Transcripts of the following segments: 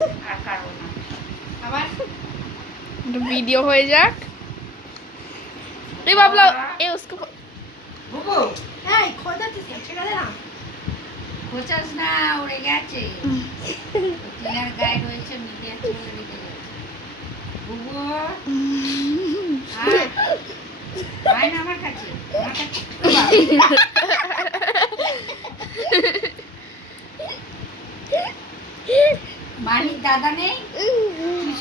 আর কারো না। আবার वीडियो हो जाक ए बाबला ए उसको বুবু এই খোঁজাচ্ছিস কেন? ছেড়ে দে না। খোঁচাস না, উড়ে গেছে। ক্লিয়ার গাইড হয়েছে, মিডিয়া চলে রেখে গেছে। বুবু আয়, আয় না আমার কাছে, আমার কাছে মানিক দাদা নেই,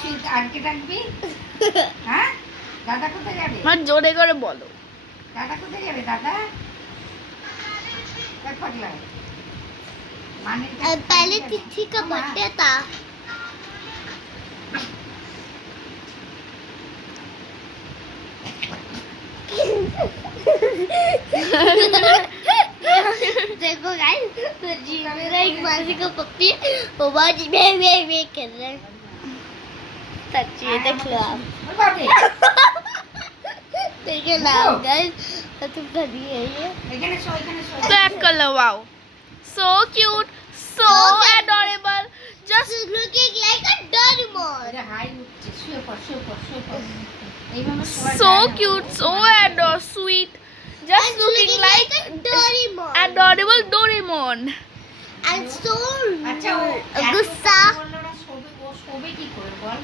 তুই আজকে ডাকবি? হ্যাঁ, দাদা কোথায় যাবে? मत जोरे करे बोलो দাদা কোথায় যাবে? দাদা পাগলা मानिक पहले तिथि का बर्थडे था। देखो गाइस, तो जी मेरा एक मासी का पप्पी वो बहुत वे कर रहा है। सच्ची देख लो आप, देखिए ना गाइस, तो तुम कर रही है ये। এখানে শো, এখানে শো। क्लैप कर लो wow so cute so adorable just Just looking like a Doraemon. ওরে হাই উঠছে, শুয়ে পড়, শুয়ে পড়, শুয়ে পড়। এইভাবে শোয়া so যায় না। cute so adorable sweet just And looking like a Doraemon. adorable Doraemon And so আচ্ছা ও এত गुस्सा। কথা বললো না, শোবে ও শোবে কি করে বল?